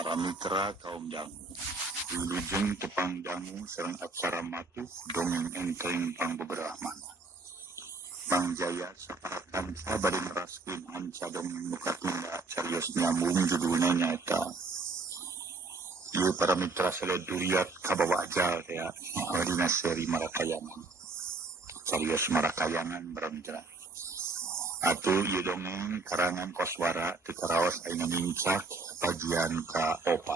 Para mitra kaum dangu, wilujeng tepang dangu serang acara matuh dongeng enteng pang beberapa mana. Bang Jaya saparakan sabari meraskin anca dongeng muka tunda carios nyambung judulnya nyata. Ieu para mitra saleduriat kabawa ajal ya, dina seri Marakayangan. Carios Marakayangan para mitra. Atuh ieu dongeng karangan koswara teu karaos ayeuna mincak bagian ka-4.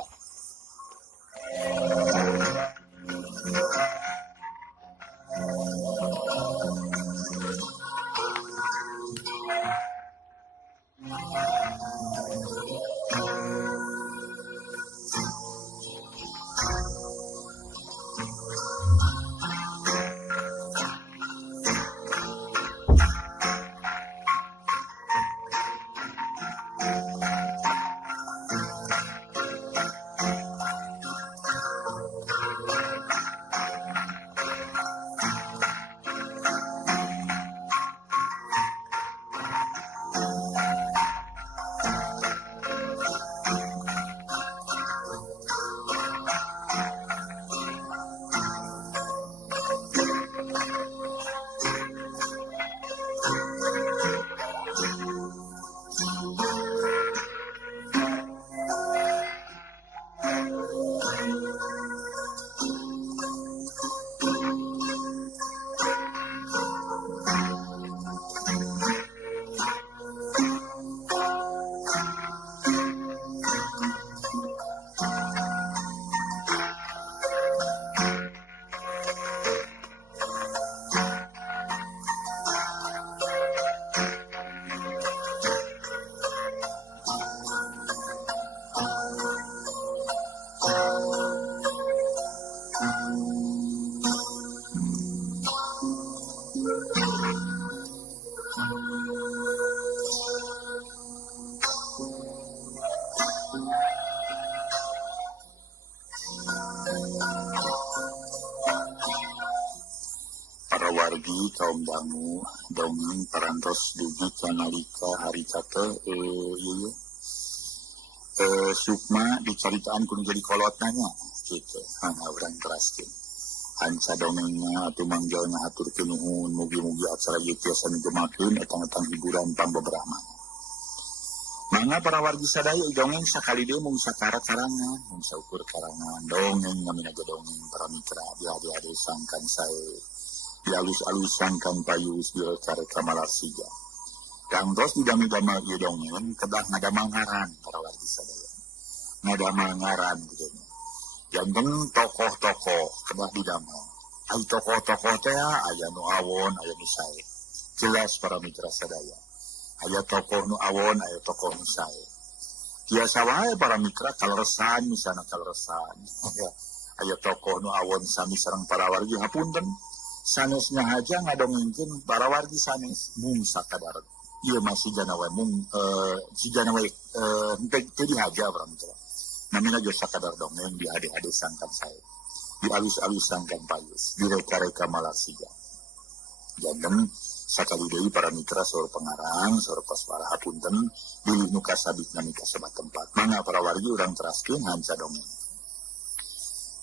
Para wargi kaum dangu dongeng parantos dugi canalika harita teh sukma dicaritaan kudu jadi kolot nanya gitu hana urang teraskeun hanca dongengna atuh mangjalna haturkeun nuhun mugi-mugi acara ieu tiasa ngagemakeun etang-etang hiburan pambeberapa mangga para wargi sadaya dongeng sakali deui mung sakara karangan mung saukur karangan dongeng ngaminaga dongeng para mitra di sangkan sae dialus-alusan kan payus bil kareka malarsiga. Gangtos didami-dama ieu dongeng kedah ngadamel ngaran para wargi sadaya. Ngadamel ngaran gitu. Janten tokoh-tokoh kedah didamel. Ai tokoh-tokoh teh aya nu awon, aya nu sae. Jelas para mitra sadaya. Aya tokoh nu awon, aya tokoh nu sae. Tiasa wae para mitra kaleresan misalna kaleresan. Aya tokoh nu awon sami sareng para wargi hapunten. Sanesnya aja ngadongengkeun para wargi sanes mung sakadar ieu masih janawe mung si janawe teu dihaja urang teh namina geus sakadar dongeng di ade-ade sangkan sae di alus-alus sangkan payus di reka-reka malarsiga janten sakali deui para mitra saur pengarang saur koswara hapunten bilih nu kasabitna mika sebat tempat mangga para wargi urang teraskeun hanca dongeng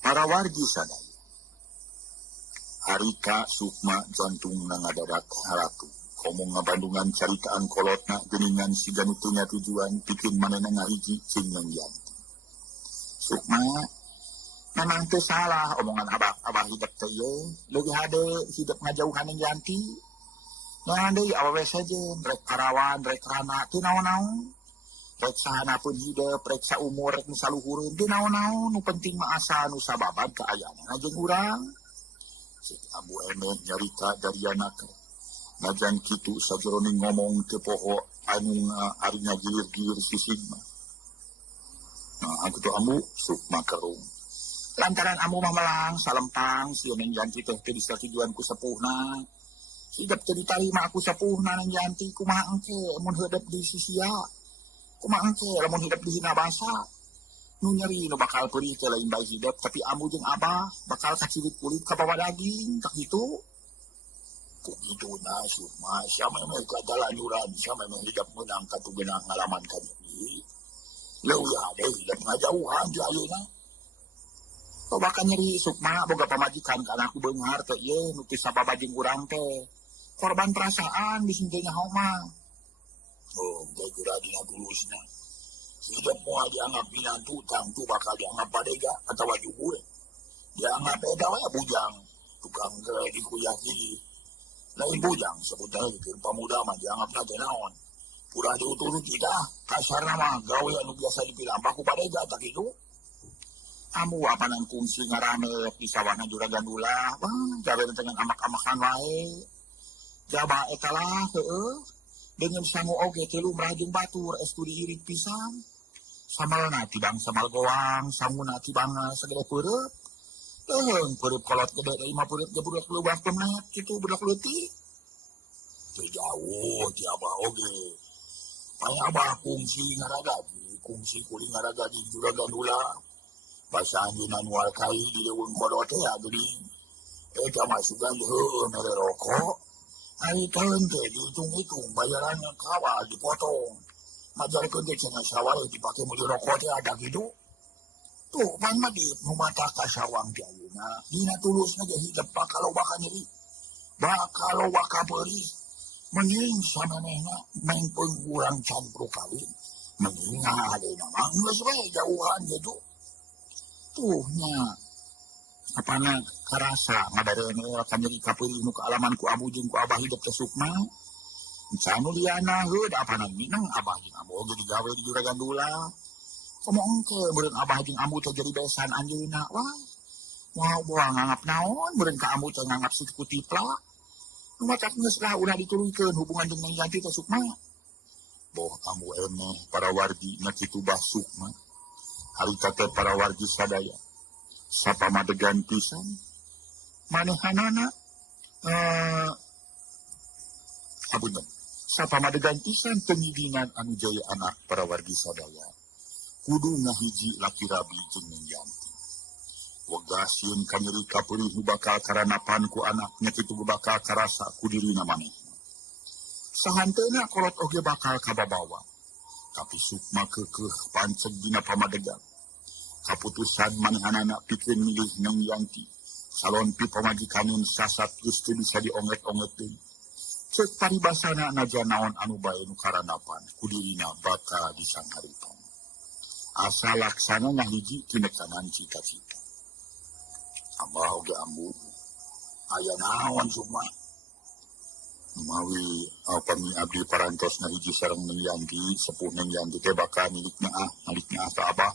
para wargi sadaya Harika sukma jantung ngadadak haratu. Komo ngabandungan caritaan kolotna geningan si ganutunya tujuan bikin manena ngahiji cing nangyanti. Sukma memang teu salah omongan abah hidup teh ye. Leuwih hade hidup ngajauhan nangyanti. Nya deui awewe sajeun rek karawan rek rana teu naon-naon. Rek sahanapun hidup rek saumur rek nu saluhureun teu naon-naon nu penting mah asa nu sababad kaayana jeung urang. Abu emek nyarita dari anak najan kitu sajroning ngomong teu poho anu ari ngagilir-gilir sisigna nah aku tuh ambu sukma kerung lantaran ambu mah melang salempang sieun neng janti teh teu disatujuan ku sepuhna hidup teu ditarima aku sepuhna neng janti kumaha engke mun heudeuk di sisia kumaha engke lamun hidup di hina basa nu nyeri nu bakal perih teh lain bae hidup tapi ambu jeung abah bakal kacirit kulit ka bawa daging tak gitu kugituna sukma sia memang kadalanjuran sia memang hidup menang katugeunah ngalaman ka deui Leuwih deh hidup ngajauhan di ayeuna. Bahkan nyeri sukma boga pamajikan ka anakku beunghar teh ieu nu teu sababajing urang teh. Korban perasaan di singgenya homa. Oh, teh geura dina gulusna. Hidup moal dianggap minantu tangtu bakal dianggap padega atawa jugue. Dianggap eta we bujang. Tukang geure dikuyaki. Lain bujang sebutna keur pamuda mah dianggap teh naon. Pura diuturut kita kasarna mah gawe anu biasa dipilambah ku padega tak kitu. Amu apanan kungsi ngarame di sawana Juragan Dula. Wah, jabe dengan amak-amakan wae. Jaba eta lah heueuh. Dengan sangu oge teh lumrah jeung batur estu diirit pisan. Samalna tidang samal goang, sanguna tibangna sagede peureup. Teuing peureup kolot gede deui mah peureup ge budak leuwah pemet kitu budak leutik. Teu jauh ti Abah oge. Pai Abah kungsi ngaragaji, kungsi kuring ngaragaji Juragan Dula. Basa anjeunna nual kai di leuweung kodot teh ya geuning. Eta mah sugan heueuh mere rokok. Ari taeun teh dihitung-hitung bayaranna kawal dipotong. Majarkeun teh cenah sawal dipake meuli rokok teh ada kitu. Tuh pan mah di rumata ka sawang teh ayeuna. Dina tulusna ge hidup bakal loba ka nyeri. Bakal loba ka beuris. Mending samanehna mengpeung urang can kawin. Mending ngahadeuna mah geus we jauhan gitu. Tuh nya apana karasa ngadareun ka nyeri kapeuli nu kaalaman ku abu jeung ku Abah hidup teh sukma. Canu liana heud apana minang Abah jeung amu oge digawe di Juragan Dula. Komo engke meureun Abah jeung amu teh jadi besan anjeunna. Wah. Moal nganggap naon meureun ka amu teh nganggap si kutipla. Nu matak geus lah ulah dituluykeun hubungan jeung Neng Yanti teh sukma. Boh amu emeh para wargi nya kitu bah sukma. Harita teh para wargi sadaya. Sapamadegan pisan. Manehanana apunten. Sapamadegan pisan pengidinan anu jaya anak para wargi sadaya. Kudu ngahiji laki rabi jeung Neng Yanti. Wegas yeun ka nyeri kapeulih nu bakal karanapan ku anaknya kitu bakal karasa ku dirina manehna. Sahanteuna kolot oge bakal kababawa. Tapi sukma keukeuh panceg dina pamadegan. Kaputusan manehanana pikeun milih Neng Yanti. Salon pi pamajikaneun sasat geus teu bisa dionget-onget deui. Ceuk paribasana najan naon anu bae nu karanapan ku dirina bakal disanghareupan. Asa laksana ngahiji tinekanan cita-cita. Abah oge ambu. Aya naon sukma? Mawi pami abdi parantos ngahiji sareng Neng Yanti, sepuh Neng Yanti teh bakal milikna ka Abah.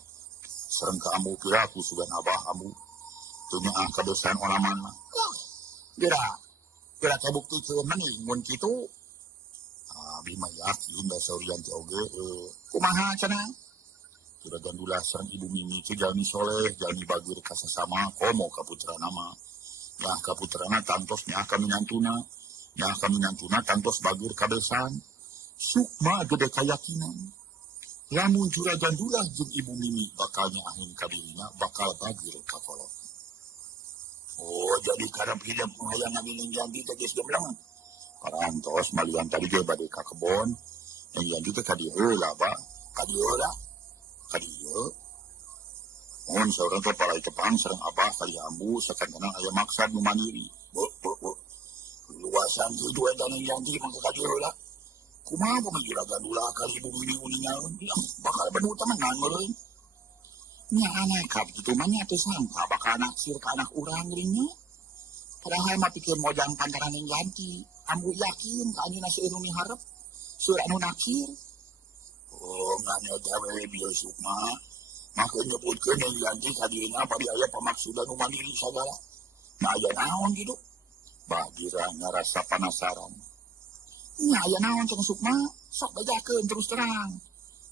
Sareng ka amu piraku sugan Abah amu. Teu nyaah kadosan onaman mah. Geura kabuktikeun meuning mun kitu. Abi mah yakin da saurian teh oge kumaha cenah? Juragan Dula sareng Ibu Mimi teh jalmi soleh, jalmi bagir ka sasama, komo ka puterana mah. Nyah ka puterana tantos nyah ka minantuna. Nyah ka minantuna tantos bagir ka besan. Sukma gede kayakinan. Lamun Juragan Dula jeung Ibu Mimi bakal nyaahin ka dirina bakal bagir ka kolot. Oh, jadi karep hidup hayang Neng Yanti teh geus gembleng. Parantos malian tadi ge bade ka kebon. Neng Yanti teh ka dieu heula, Pak. Ka dieu lah. Ka dieu. Mun saurang teh palai tepang sareng Abah kali ambu sakantana aya maksad nu mandiri. Luasan kitu eta Neng Yanti mangka ka dieu heula. Kumaha pun Juragan Dula kali Ibu Mimi uningan bakal banu temenan meureun. Nya aneh ka kitu mah nya teu sangka bakal naksir ka anak urang geuringnya. Padahal mah pikeun mojang pantaran Neng Yanti. Ambu yakin ka anjeunna seueur nu miharep, seueur anu naksir. Oh, ngana eta we bieu sukma. Maka nyebutkeun Neng Yanti ka dirina bari aya pamaksudan nu mandiri sagala. Nah aya naon kitu? Bagira ngarasa penasaran. Nya aya naon cenah sukma? Sok bejakeun terus terang.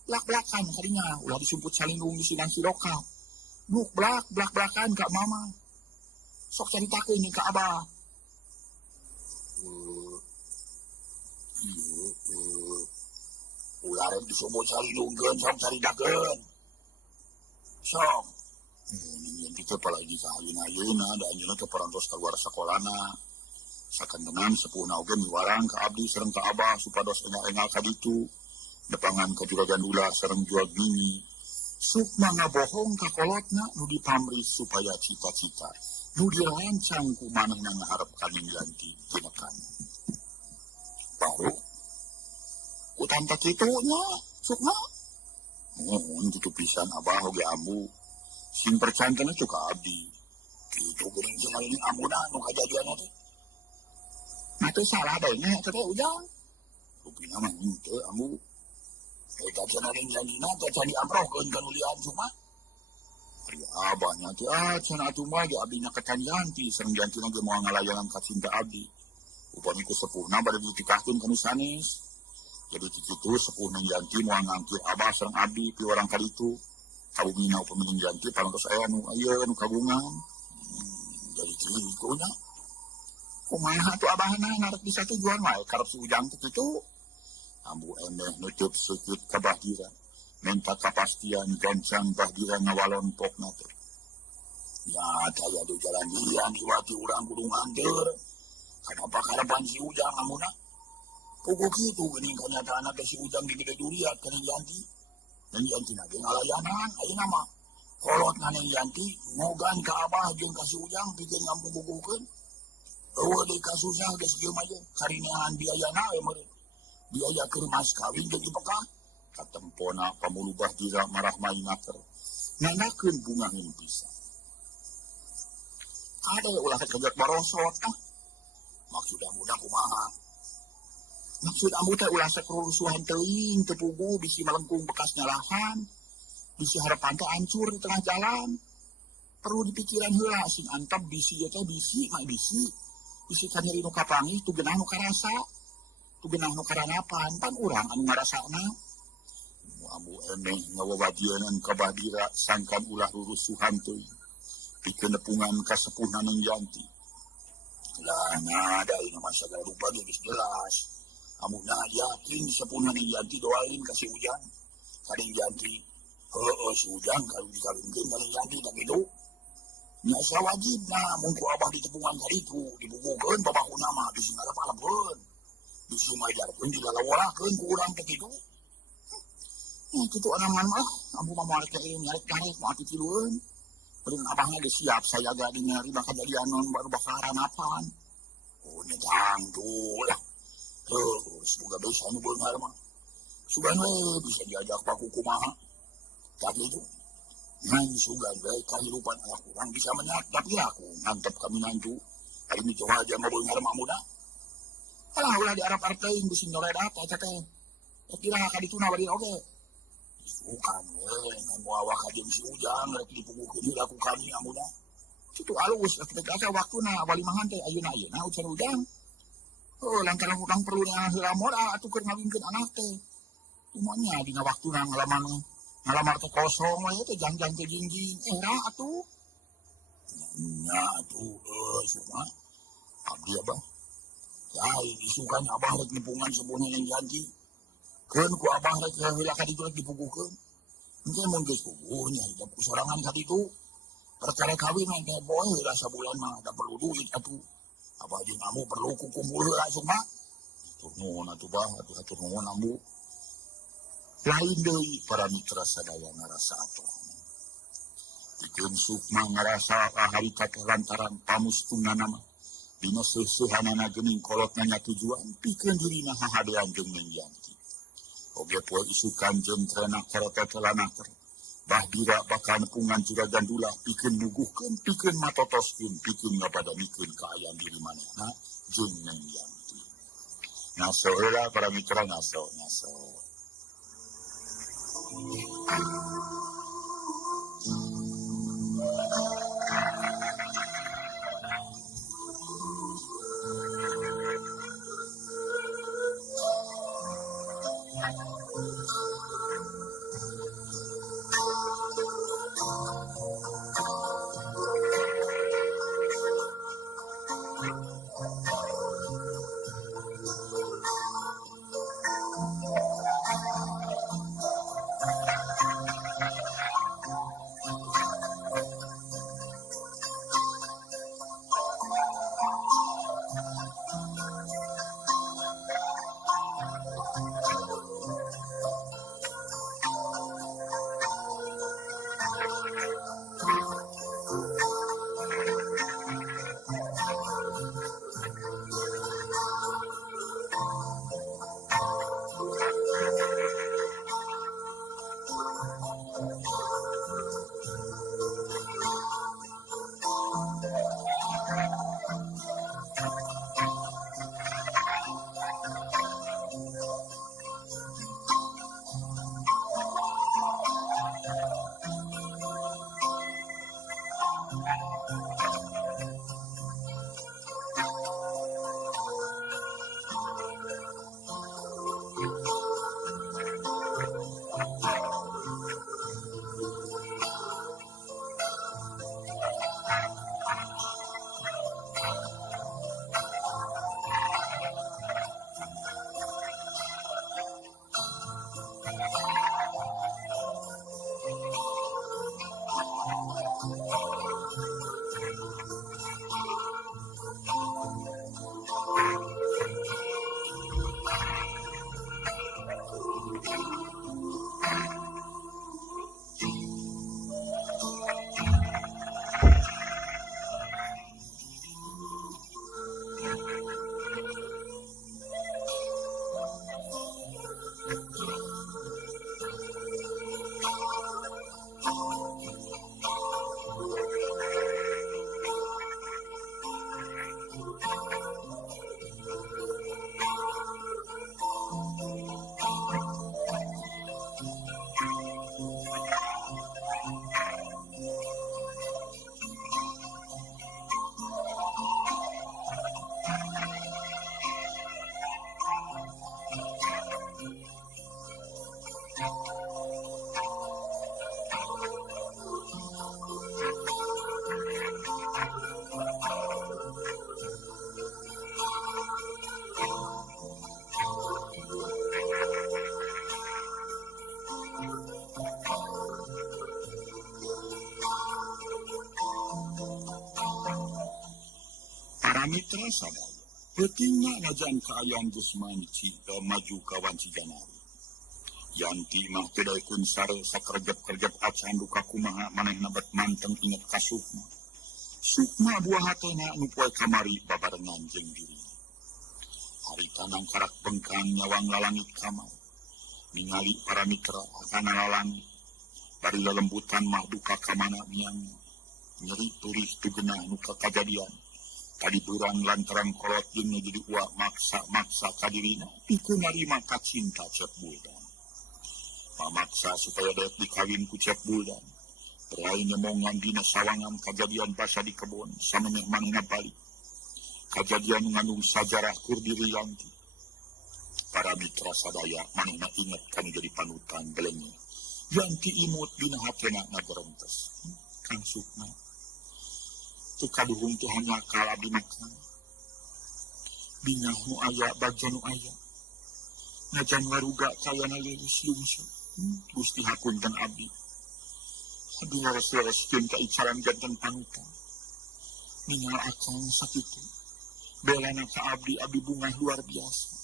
Blak-blakan kadinya ulah disumput salindung di sidang siroka. Nuk blak-blakan ka mama. Sok caritakeun ka Abah. Ulah rek disumput salindungkeun sok caritakeun. Sok. Neng Yanti teh palagi ka ayeuna da anjeunna teh parantos kaluar sakolana. Sakantenan sepuhna oge miwarang ka abdi sareng ka Abah supados engal-engal ka ditu. Depangan ka Juragan Dula sareng jual Mimi Sukma ngabohong ka kolotna nu dipamrih supaya cita-cita nu dirancang ku manehna ngaharep kaning Yanti ginekan. Baru utan tak kitunya Sukma. Mohon gitu pisan abah oge ambu. Sing percantana cuka abdi. Kitu geuning cenah ini amuna nu kajadian teh. Nah teh salah deui nya teh ujang. Rupina mah henteu ambu. Eta cenah ring janjina teh can diamprohkeun ka nulian Sukma. Ari abahnya teh cenah atuh mah ge abdina kecan Yanti sareng Yantina ge moal ngalayangan ka cinta abdi. Upami ku sepuhna bade ditikahkeun ka nu sanes. Jadi kitu sepuhna Yanti moal ngangkir abah sareng abdi pi urang kaditu. Kabumina upami Yanti parantos aya nu ieu nu kagungan. Jadi kitu nya. Kumaha tuh abahna ngarep bisa tujuan wae karep si Ujang teh kitu. Ambu eneh nutup sikit ka Bahdira. Minta kepastian gancang Bahdira ngawalompokna teh. Ya daya di jalan lian iwati urang kudu ngandeur. Kenapa karepan si Ujang amuna? Pokok kitu geuning kenyataan teh si Ujang di gede duriat ka Yanti. Dan Yanti nage ngalayanan ayeuna mah. Kolot nang Yanti ngogan ka abah jeung ka si Ujang pikeun ngambubugukeun. Eueuh deui kasusna geus kieu mah karinean biayana we meureun. Biaya keur mas kawin jeung dipeka. Katempona pamulu Bahdira marah mainaker. Nganakeun bunga ngeun pisan. Ada ulah kejak barosot tah. Maksud ambu da kumaha? Maksud ambu teh ulah sakerusuhan teuing teu pugu bisi malengkung bekasnya lahan. Bisi harapan teh hancur di tengah jalan. Perlu dipikiran heula sing antep bisi teh bisi mah bisi. Bisi kan nyeri nu kapangih tu geunah nu karasa. Tu geunah nu karanapan pan urang anu ngarasana. Ambu eneh ngawawadianan ka Bahdira sangkan ulah rurusuhan teuing. Pikeun nepungan ka sepuhna nang Yanti. Lah ngada ieu mah sagala rupa geus jelas. Amuna yakin sepuhna nang Yanti doain ka si Ujang. Karing Yanti. Heueuh si Ujang kalau dikawinkeun ka Yanti tak kitu. Nya sawajibna mun ku abah ditepungan kaditu dibubukeun babakuna mah bisi ngarep-arepeun. Bisi majarkeun dilalawarakeun ku urang teh kitu. Nya kitu anaman mah ambu mah moal teh nyarek-nyarek moal titilueun. Beureun abahna geus siap sayaga di nyari bakal jadian non baru bakaran apaan. Oh nyedang tuh lah. Terus boga bisa nu beunghar mah. Sugan we bisa diajak baku kumaha. Tak kitu. Ngan sugan we kahirupan anak urang bisa menyadap aku ngantep kami nantu. Ari micoh aja mah beunghar mah muda. Alah ulah diarap-arap teuing bisi nyoredat eta teh. Kira kadituna bari oge. Bukan we ngan moal ka jeung si Ujang rek dipugukeun heula ku kami amuna. Kitu alus rek asa waktuna walimahan teh ayeuna ucan Ujang. Oh lantaran urang perlu heula modal atuh keur ngawinkeun anak teh. Umumnya dina waktuna ngalamar teh kosong we teh jangjang teh jingjing era atuh. Nya atuh semua abdi abah. Yai isukan abah rek nepungan sepuhna yang Yanti. Keun ku abah rek heula ka ditu rek dipugukeun. Engke mun geus puguh nya hidup ku sorangan ka ditu. Perkara kawin teh boe heula sabulan mah da perlu duit atuh. Abah jeung ambu perlu kukumpul heula semua. Tur nuhun atuh bah atuh nuhun ambu. Lain deui para mitra sadaya ngarasa atuh. Pikeun Sukma ngarasa harita lantaran pamustunana mah. Dina seueuhanana geuning kolotna nya tujuan pikeun dirinya hahadean jeung Neng Yanti. Oge poe isukan jeung trenaker tetelaнаker. Bahdira bakal nepungan juragan dulah pikeun nuguhkeun pikeun matotoskeun pikeun ngapadamikeun kaayaan diri manehna jeung Neng Yanti. Ngaso heula para mitra ngaso. para mitra sadaya. Pentingnya ngajan keayaan Gusmanci maju kawan si Janari. Yanti mah kedai kun sare sakerjep-kerjep acan duka kumaha maneh nabat manteng inget kasukna. Sukma buah hatena nupoe kamari babarengan jeung dirinya. Hari tanang karak bengkang nyawang lalangit kamar. Ningali para mitra akan lalangit. Bari lelembutan mah duka kamana miangnya. Nyeri turih tugenah nuka kajadian. Tadi burang lantaran kolot jeung jadi uak maksa kadirina. Piku narima kacinta Cep Buldan. Pamaksa supaya daek dikawin ku Cep Buldan. Berai nyemongan dina sawangan kajadian basa di kebon. Samanya manehna balik. Kajadian mengandung sajarah kur diri Yanti. Para mitra sadaya manehna inget kanu jadi panutan belengnya. Yanti imut dina hatena ngagerentes. Kang Sukma. Tukaduhung Tuhan nakal abdi makan. Bingah nu aya, bagja nu aya. Ngajan waruga kayana liris lungsu. Gusti hapunten abdi. Abdi ngares-lereskeun ka icaran janten panutan. Ningal akang sakitu. Belana ka abdi bunga luar biasa.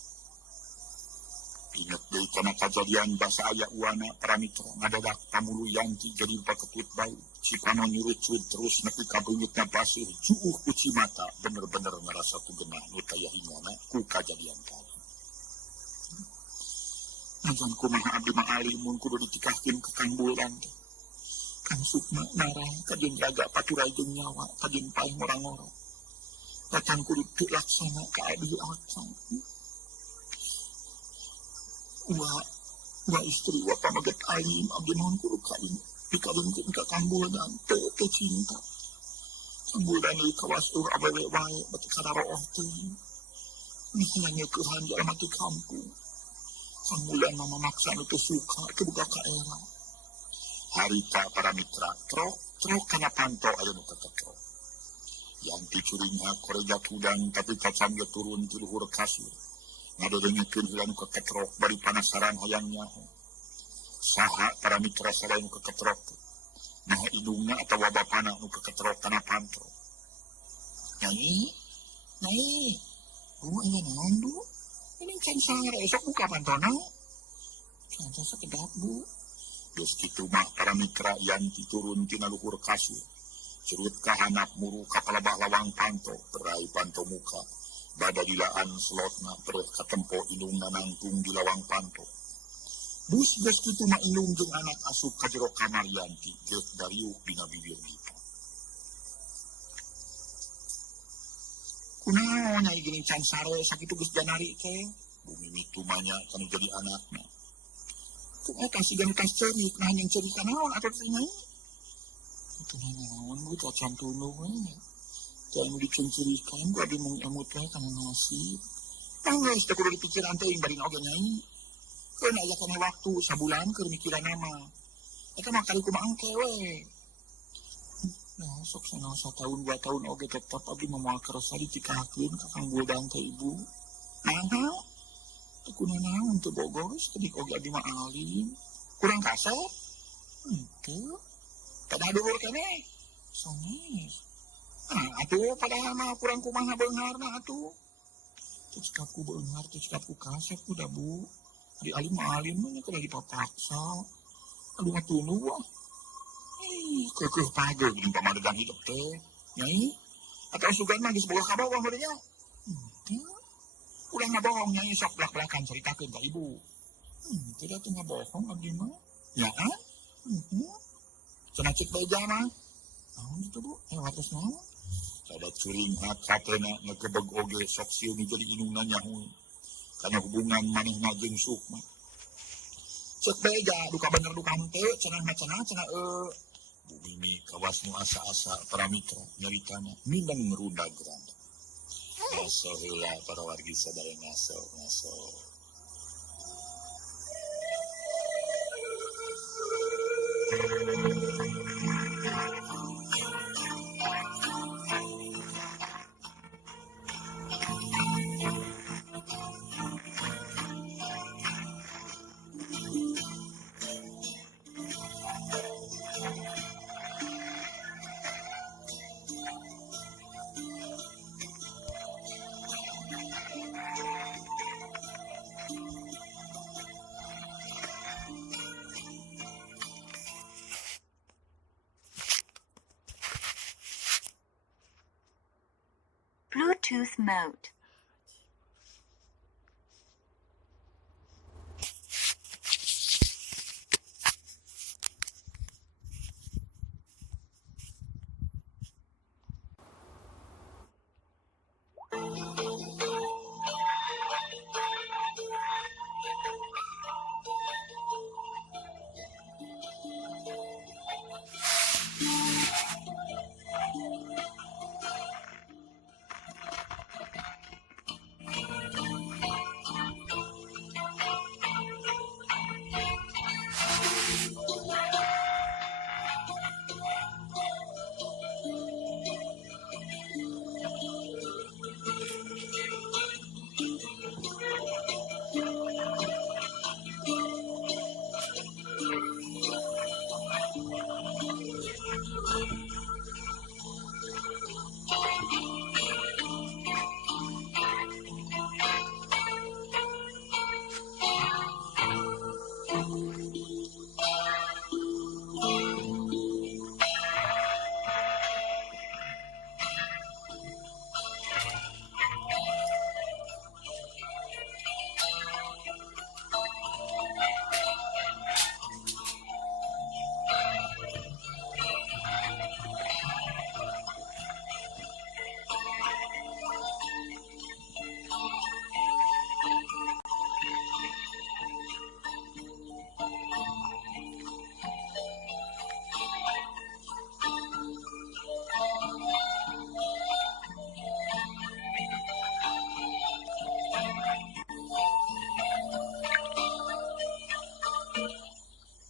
Ingat deui kana kajadian basa aya uana para mitra ngadadak pamulu Yanti jadi paketut bau. Cipano nyurucut terus nepi ka beungitna pasir juuh ku Cimata bener-bener ngerasa tugenah nu taya hingana ku kajadian tadi. Najan kumaha abdi mah alimun kudu ditikahkeun ka Kang Buldan teh. Kang Sukma narang kajeun jaga paturai jeung nyawa kajeun paeh ngora-ngora. Datang kudu teu laksana ka abdi akang. Wa istri wa pamaget alim abdi mohon kudu kain dikawinkeun ka Kang Buldan teu cinta. Kang Buldan ieu kawas ur awewe wae bati kadaroh teuing. Nih nyangeukeun jalma ti kampung. Kang Buldan mah mamaksa nu teu suka teu buka ka era. Harita para mitra trok kana panto aya nu keketrok. Yanti curingna korejat hudang tapi kacang ge turun ti luhur kasur. Ngadedengekeun heula nu keketrok bari panasaran hayang nyaho. Saha para mitra sadaya nu keketrok. Nah hidungna atawa bapana nu keketrok kana panto. Nyai. Aya naon, Bu? Ini can sare esok buka pantona. Can sakedap, Bu. Geus kitu mah para mitra Yanti turun tina luhur kasur. Curut ka handap muru ka palebah lawang panto, berai panto muka. Badadilaan slotna terus katempo indungna nangtung di lawang panto. Bus geus kitu mah indung jeung anak asup ka jero kamar Yanti geus dariuk dina bibir Dita. Kunaon nyai geuning can sare sakitu geus janari teh? Bumi mitu manya kanu jadi anakna. Ku eta sigan tas ceurik nah yang ceurik kanaon atuh teh nyai? Itu naon bu cacan tunung we. Jangan dicungcurikan, gua abdi mung emut we kana nasib. Geus teu kudu dipikiran teuing bari oge nyai. Keun aya kana waktu sabulan keur mikiranna mah. Eta mah kali kumaha engke we. Nah, sok sana 1 tahun 2 tahun oge tetep abdi mah moal kerasa ditikahkeun ka Kang Buldan teh ibu. Naha? Teu kunaon teu bogos, kedik oge abdi mah alim. Kurang kasar? Henteu. Pada dulur keneh. Sanes. Atuh padahal mah kurang kumaha beungarna atuh. Teu cikapku beungar, teu cikapku kasep kuda Bu. Di alim mah alim mah kudu dipapaksa. Aduh mah tunu wah. Keukeuh page geuning pamadegan hidup teh. Nyai, atuh sugan mah geus boga ka bawah beureun nya. Henteu. Ulah ngabohong nyai sok blak-blakan caritakeun ka ibu. Teu da teu ngabohong abdi mah. Ya kan? Cenah cek beja mah. Naon itu Bu? Wates naon? Sada curing hatena ngegebeg oge sok sieun jadi indungna nyaho. Kana hubungan manehna jeung Sukma. Cek beja duka bener duka henteu cenah Bu Mimi kawas nu asa-asa para mitra nyaritana mindeng ngerunda geranda. Ngaso heula para wargi sadaya ngaso. Bluetooth mode.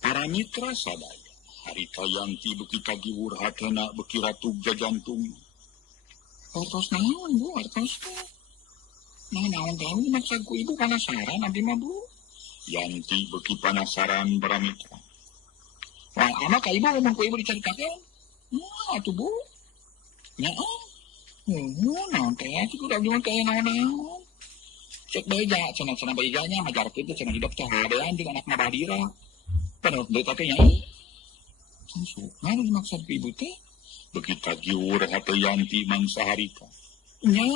Para mitra sadaya, harita yanti beki kagiwur hatena beki ratug jajantung. Artos naon Bu, artos teh. Naon tahu maksud ku ibu penasaran abdi mah Bu. Yanti beki panasaran para mitra. Wah, anak ka ibu ngomong ku ibu dicaritakeun. Atuh Bu. Nyaon. Naon teh atuh kudu abdi mah teh naon-naon. Cek beja, cenah-cenah bejanya majarkeun teh cenah hidup teh hadean jeung anak Badira. Padahal deui teh nyai. Sangsu, naon maksud ku ibu teh? Beki kagiwur hate yanti mangsa harita. Nya.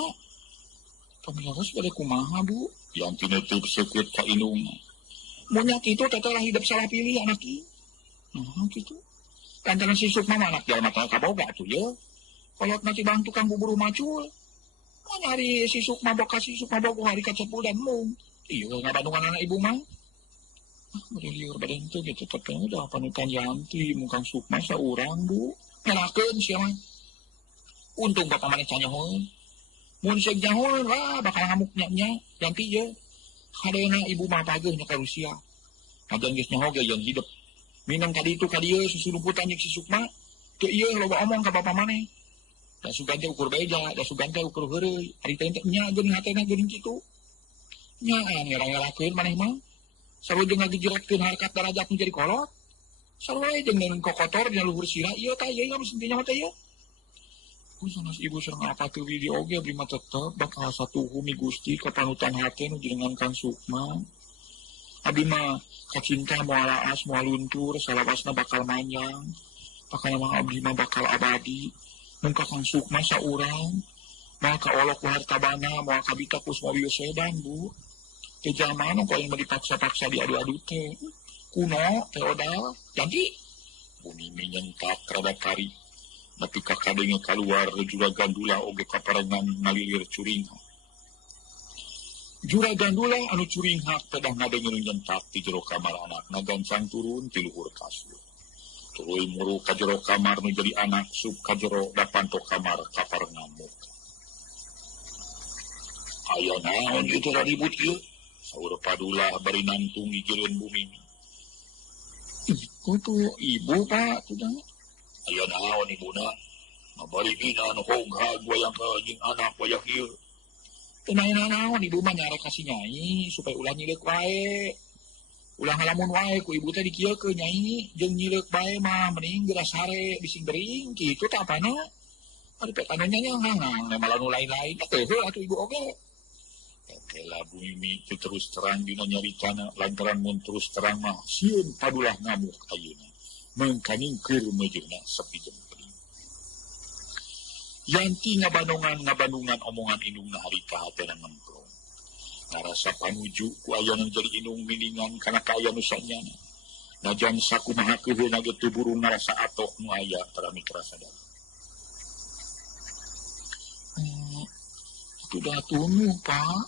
Pamilaros bade kumaha Bu? Yanti neuteuk seukut ka indung. Mun nya kitu teh lah hidup salah pilih anak ieu. Nah, kitu. Lantaran si Sukma anak jalma teh kaboga atuh ye. Kolot nanti bang tukang bubur macul. Mau nyari si Sukma boga hari kacepul dan mung. Iya ngabandungan anak ibu mah. Bade lieur bade henteu gitu teh udah panutan Yanti mung Kang Sukma saurang Bu. Ngelakeun sia mah. Untung bapak maneh canyohon. Mun seug nyahoan wah bakal ngamuk nya Yanti ye. Hadena ibu mah pageuh nya ka Rusia. Ajan geus nyaho ge yang hidup. Minang kadi itu kadi ye susu lumputan jeung si Sukma. Teu ieu loba omong ka bapak maneh. Da sugan teh ukur beja, da sugan teh ukur heureuy. Ari teh nya geuning hatena geuning kitu. Nya aya ngerang-ngerakeun maneh mah. Sarua jeung ngagejeretkeun harkat darajat menjadi kolot. Sarua jeung neun kokotor dina luhur sira ieu tah ieu geus intinya mah teh ieu. Sanes ibu sareng apa teu widi oge abdi mah tetep bakal satuhu mi Gusti ka panutan hate nu jenengan Kang Sukma. Abdi mah kacinta moal laas moal luntur salawasna bakal manjang. Pakana mah abdi mah bakal abadi. Mun ka Kang Sukma saurang moal ka olok hartabana moal ka bitakus mobil sedan Bu. Teh jalma nu koeng mah dipaksa-paksa diadu-adu teh. Kuno teh odal janji Bumi menyentak rada kari. Tapi kakadenge kaluar juragan dula oge kaparengan ngalilir curing. Juragan dula anu curing hak pedah ngadenge nyentak di jero kamar anakna gancang turun ti luhur kasur. Tuluy muru ka jero kamar nu jadi anak sub ka jero da panto kamar kaparengan muka. Aya naon ieu teh ribut ieu? Saur padula bari nantung ijereun bumi. Kutu ibu Pak tuh. Aya naon ibuna? Mabarigina anu hogha goyang ka jeung anak wayah ieu. Teu naon ibu mah nyarek ka si nyai supaya ulah nyileuk wae. Ulah ngalamun wae ku ibu teh dikieukeun nyai jeung nyileuk bae mah mending geura sare bising bering kitu teh apana? Ari petana nya ngangang malah nu lain-lain teh atuh ibu oge. Tetela bumi terus terang dina nyaritana lantaran mun terus terang mah sieun padulah ngamuk ayeuna. Mangkaningkeur mejeuna sepi jeung. Yanti ngabanungan omongan inung na harita hati na ngemplong. Narasa panuju ku aya nang jadi inung miningan kana kaya nusanya. Najan saku maha keuheun na gitu burung narasa atok nu aya para mitra sadaya. Sudah tunu Pak.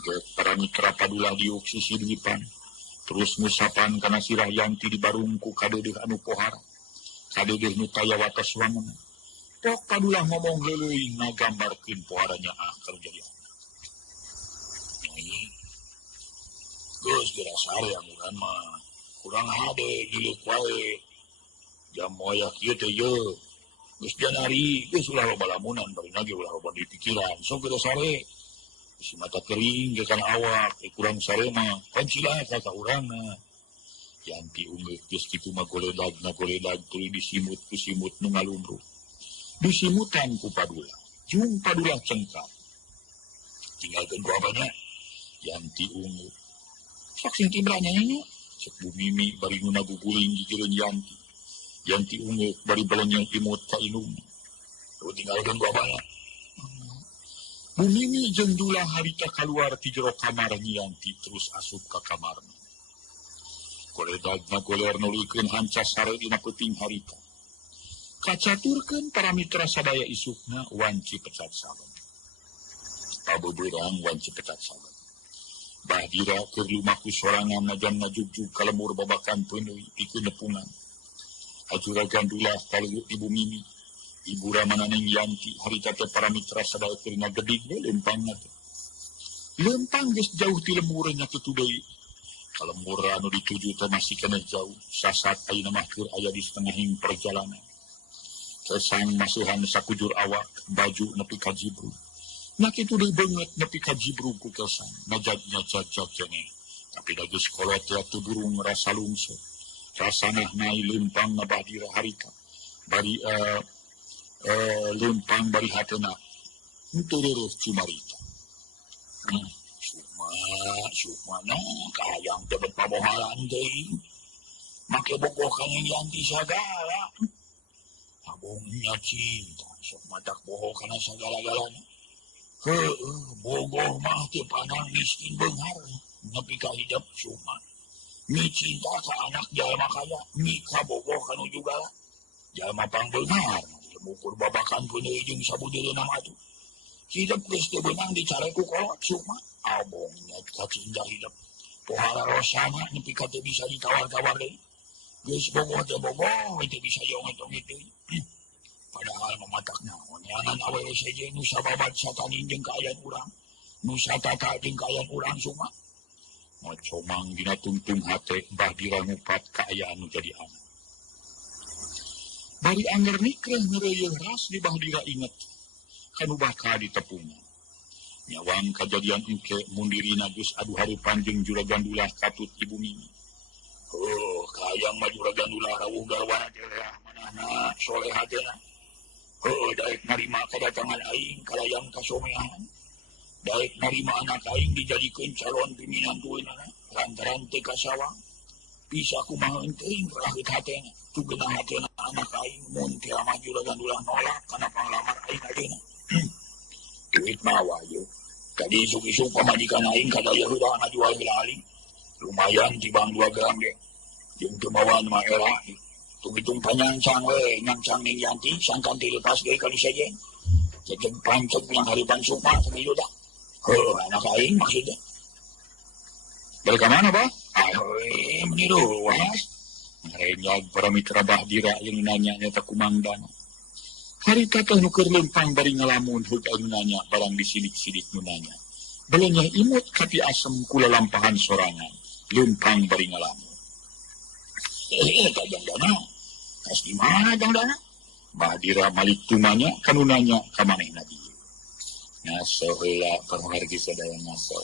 Get para mitra padulah diuk sisiripan. Terus musapan kana sirah Yanti di barungku kadeudeuk anu pohara. Kadeudeuk nu taya watos wangun. Tok padulah ngomong leuleung ngagambarkeun poharanya keur jadi. Geus dirasare amuran mah kurang hade gileuk wae. Jam moya kieu teh yeuh. Geus janari geus ulah loba lamunan barina ge ulah loba dipikiran. Sok dirasare. Si mata kering ge kana awak kurang sare mah pancilah ka urangna. Yanti ungeuk geus kitu mah goledag tuluy disimut ku simut nu ngalumruh. Disimutan ku padula, jung padula cengkap. Tinggalkan ku apanya, Yanti ungu. Sok sing tibranya nya, sok Bu Mimi bari nu naguguling gigireun Yanti. Yanti ungu bari balonyong imut ka inung. Tuh tinggalkan ku apanya. Bu Mimi jeung Dula harita kaluar ti jero kamar Yanti terus asup ka kamarna. Koledagna goler nulikeun hancas sare dina peuting harita. Kacaturkeun para mitra sadaya isukna wanci pecat saban. Pabebeurang wanci pecat saban. Bahdira keur lumaku sorangan najan ngajugjug ka lemur babakan peuneuy pikeun nepungan. Ajuragan Dula kaleuh Ibu Mimi, Ibu Ramananeng Yanti harita teh para mitra sadaya keur ngagedig we leumpangna teh. Leumpang geus jauh ti lemur nya kitu deui. Ka lemur anu dituju teh masih keneh jauh, sasat ayeuna mah keur aya di setengahing perjalanan. Sesang masuhan sakujur awak baju nepi ka jibrug. Nah kitu deui beungeut nepi ka jibrug ku kesan. Najadnya jajak keneh. Tapi da geus kolot ya teu burung rasa lungsuh. Rasana naik leumpang na Bahdira harita. Bari leumpang bari hatena. Henteu reureus cumarita. Sukma kayang tebet pabohalan deui. Make bogoh ka Yanti sagala. Abongnya cinta, sok matak bohong kana sagala-galanya. Bogoh mah teu pandang miskin beunghar, nepi ka hidup cuma. Mi cinta ka anak jalma kaya, mi ka bogoh kanu jugala. Jalma pang beunghar, mukur babakan peuneuy jeung sabudeurna mah atuh. Hidup geus teu beunang dicareku kolot cuma. Abongnya ka cinta hidup. Pohara rosana nepi ka teu bisa ditawar-tawar deui. Geus bogoh teu bogoh, teu bisa jonget-jonget deui. Padahal mematakna onyangan awewe seje nu sababat satanin jeung kaayaan urang. Nu satata jeung kaayaan urang suma. Macomang dina tungtung hate Bahdira ngupat kaayaan nu jadi anak. Bari angger nikreh ngeureuyeun ras di Bahdira inget kanu bakal ditepungan. Nyawang kajadian engke mundirina geus adu harupan jeung Juragan Dula katut Ibu Mimi. Kayang mah Juragan Dula rawuh garwana teh manahna soleh hatena. Daek narima kedatangan aing kalayang kasomehan. Daek narima anak aing dijadikeun calon pimpinan tueunana lantaran teu kasawang. Bisa kumaha teuing rahit hatena. Tugeunah hatena anak aing mun teu mah Juragan Dula nolak kana panglamar aing ayeuna. Duit mah wae. Tadi isuk-isuk pamajikan aing kadaya heula ngajual hilali. Lumayan tibang 2 gram ge. Jeung teu mawaan mah era. Tugitung panyancang we, nyancang ning Yanti, sangkan dilepas gaya kali saja. Jadi pancok yang haripan sukma, sama yuda. Anak aing maksudnya. Dari kemana, Pak? Meniru, was. Ngerenyag para mitra Bahdira yang nanya nyata kumangdana. Hari kata nuker lempang bari ngalamun hug anu nanya barang disidik-sidik nu nanya. Belenya imut kapi asem kula lampahan sorangan. Lempang bari ngalamun. Kajang dana. Kas di mana jang dana? Bahdira malik tumanya kanu nanya ka manehna dieu. Ngaso heula pamargi sadaya ngaso.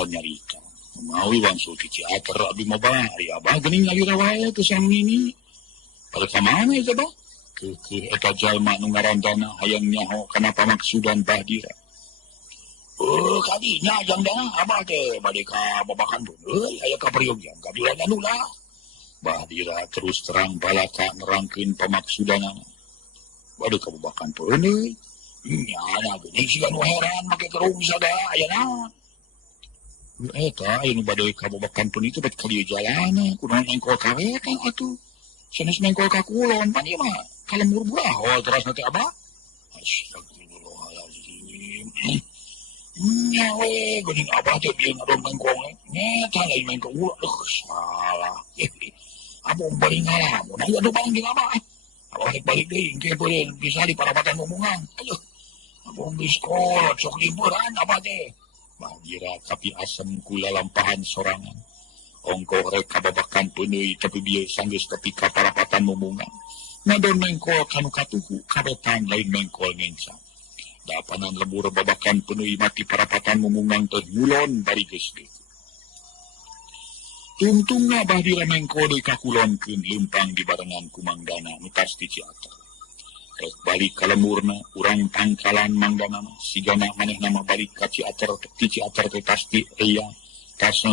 nyarita. Mau wangsul ke teater abi mah bari abah geuning ngalira wae teu sami ini. Pada kamana eta bah? Ke eta jalma nu ngarandana hayang nyaho kana pamaksudan Bahdira. Kadinya jang dana abah teh bade ka babakan pun. Aya kapriyogian ka juragan ulah. Bahdira terus terang balaka nerangkeun pamaksudanana. Bade ka babakan pun deui. Nya na geuning siga nu heran make kerung sagala aya naon. Eta anu bade ka babakan pun itu bet kalieu jalana kunaon engkol kawe kan atuh. Sanes mengkol ka kulon pan ieu mah kalembur burahol teras nanti abah. Astagfirullahalazim. Nya we geuning abah teh bieu ngadon mengkol nyeta lain mengkol ulah salah. Abang bari ngalamun aya atuh bang jeung abah. Abah rek balik deui engke beureun bisa di parapatan Mumungan. Aduh. Abang geus kolot sok liburan abah teh. Bahdira tapi asem kula lampahan sorangan. Ongko rek kababakan peuneuy tapi bieu sanggeus tepi ka parapatan Mumungan. Ngadon mengkol kanu katuhu kabetan lain mengkol ngenca. Dapanan lembur babakan peuneuy mati parapatan Mumungan teh ngulon bari geus deui. Tungtungna Bahdira mengkol deui ka kulonkeun leumpang dibarengan ku Mangdana nu tas ti Ciater. Rek balik ka lemurna urang pangkalan Mangdana sigana manehna mah balik ka Ciater ti Ciater teh tas ti aya tas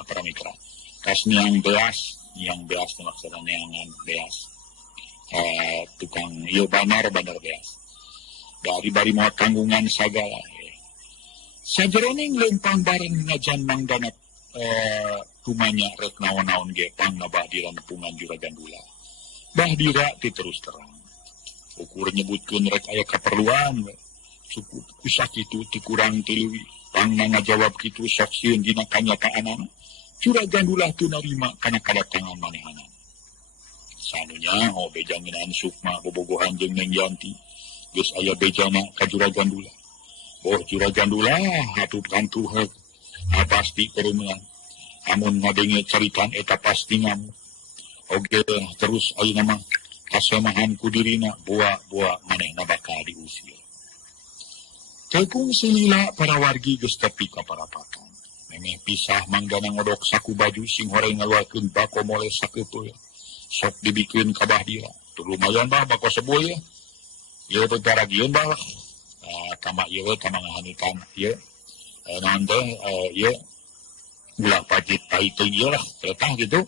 apa namanya tas niang beas maksudnya niangan beas tukang iyo bandar beas dari bari mau tanggungan sagala sajeroning lempang bareng ngajan Mangdana tumanya rek naon-naon ge pangna Bahdira nepungan juragan dula. Bahdira ti terus terang ukur nyebutkeun rek aya kaperluan cukup usah kitu ti kurang ti leuwih pangna ngajawab kitu sok sieun dina kanyataanana juragan dula teu narima kana kadatangan manehana. Sanunya beja ngeunaan Sukma bobogohan jeung Neng Yanti geus aya bejana ka juragan dula. Juragan dula atup kantuheuk pasti pereungan. Amun ngadenge caritan eta pasti ngamuk. Oge terus ayeuna mah kasemahan ku dirina buah manehna bakal diusir. Tekung silila para wargi geus tepi ka parapatan. Memeh pisah Mangdana ngodok saku baju sing horeng ngaluarkeun bako mole sakepeul. Sok dibikeun ka Bahdira. Teu lumayan bah bako sebul ya. Ieu teh garagieun bah. Kama ieu teh mangahanutan ieu. Naon teh ieu ulah pajit pai teh ieu lah tetah gitu.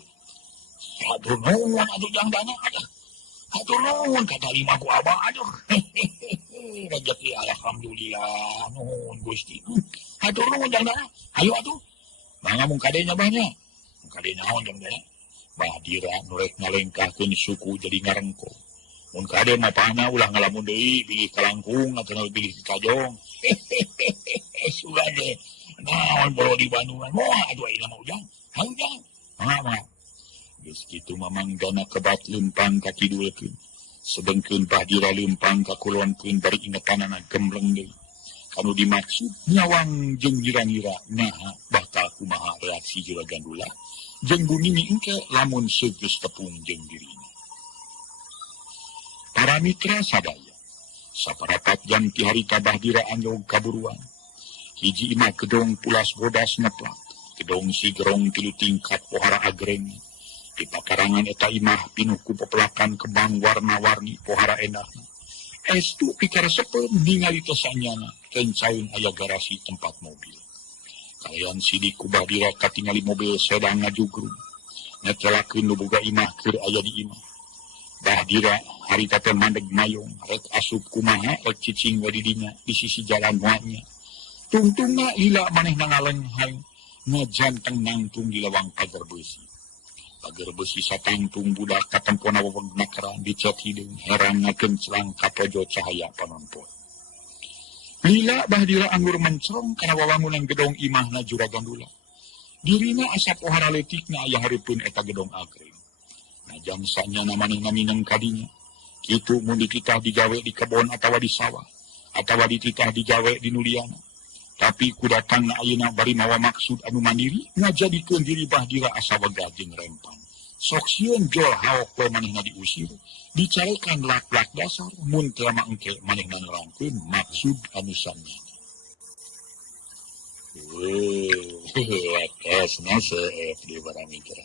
Aduh nuhun atuh jangdana aduh. Aduh nuhun kata lima ku abah aduh. Rezeki alhamdulillah nuhun Gusti. Aduh nuhun jangdana. Ayo atuh. Mangga mung kade nyabahnya. Mung kade naon jangdana. Bahdira nu rek ngalengkahkeun suku jadi ngarengko. Mun kade mah panah ulah ngalamun deui bilih kalangkung atawa bilih kajong. Sugan deh. Naon boro di Bandungan. Moal aduh ayeuna mah ujang. Ujang. Mangga. Geus kitu Mangdana kebat leumpang ka kidulkeun. Sedengkeun Bahdira leumpang ka kulonkeun bari ingetanana gembleng deui. Kanu dimaksud nyawang jeung ngira-ngira naha bakal kumaha reaksi juragan dula jeung bunyi engke lamun seus tepung jeung dirina. Para mitra sadaya saparapat jam ti harita Bahdira anyog kaburuan. Hiji imah gedong pulas bodas neplak, gedong sigerong tilu tingkat pohara agreng. Di pakarangan eta imah pinuh ku pepelakan kembang warna-warni pohara enakna. Estu pikaresepeun ningali tesanyana kencaun aya garasi tempat mobil. Kalian sidik ku Bahdira katingali mobil sedang ngajugrung. Netelakeun nu boga imah keur aya di imah. Bahdira harita teh mandeg mayong rek asup kumaha rek cicing we di dinya di sisi jalan muanya. Tungtungna lila manehna ngalenghang ngajanteng nangtung di lawang pagar besi. Pagar besi satangtung budak katempona wewengna keran dicat hideung herang ngakeun celang ka pojo cahaya panompol. Lila Bahdira anggur mencong kana wawangunan gedong imahna juragan dula. Dirina asa pohara letikna aya hareupeun eta gedong agreng. Najan sanyana manehna mineng kadinya. Kitu mun dititah digawe di kebon atawa di sawah atawa dititah digawe di nuliana. Tapi kudatangna ayeuna bari mawa maksud anu mandiri ngajadikeun diri Bahdira asa wegah jeung rempang. Sok sieun jol haok we manehna diusir, dicarekan lak-lak dasar mun teu mangke manehna nerangkeun maksud anu sanyana. Wekesna seef di barang mikir.